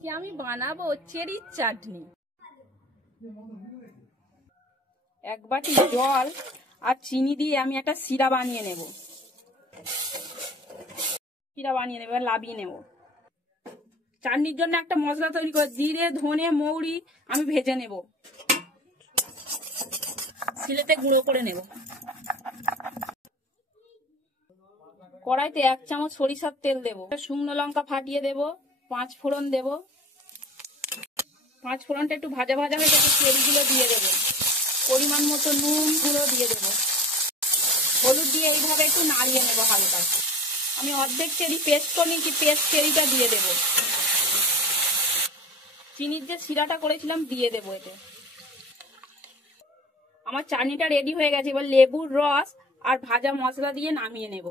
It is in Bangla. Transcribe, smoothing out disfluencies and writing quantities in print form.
আজকে আমি বানাবো চেরির চাটনি। এক বাটি জল আর চিনি দিয়ে আমি একটা সিরা বানিয়ে নেব। এবার লাবিয়ে নেব। চাটনির জন্য একটা মশলা তৈরি করে জিরে ধনে মৌরি আমি ভেজে নেব, শিলেতে গুঁড়ো করে নেব। কড়াইতে 1 চামচ সরিষার তেল দেব, শুকনো লঙ্কা ফাটিয়ে দেব, 5 ফোড়ন দেব। 5 ফোড়নটা একটু ভাজা ভাজা হয়ে গেলে চেরিগুলো দিয়ে দেব। পরিমাণ মতো নুন গুঁড়ো দিয়ে দেব, হলুদ দিয়ে এইভাবে একটু নাড়িয়ে নেব হালকা। আমি অর্ধেক চেরি পেস্ট করে নিয়েছি, পেস্ট চেরিটা দিয়ে দেব। চিনির যে সিরাটা করেছিলাম দিয়ে দেব এতে। আমার চাটনিটা রেডি হয়ে গেছে। এবার লেবুর রস আর ভাজা মশলা দিয়ে নামিয়ে নেব।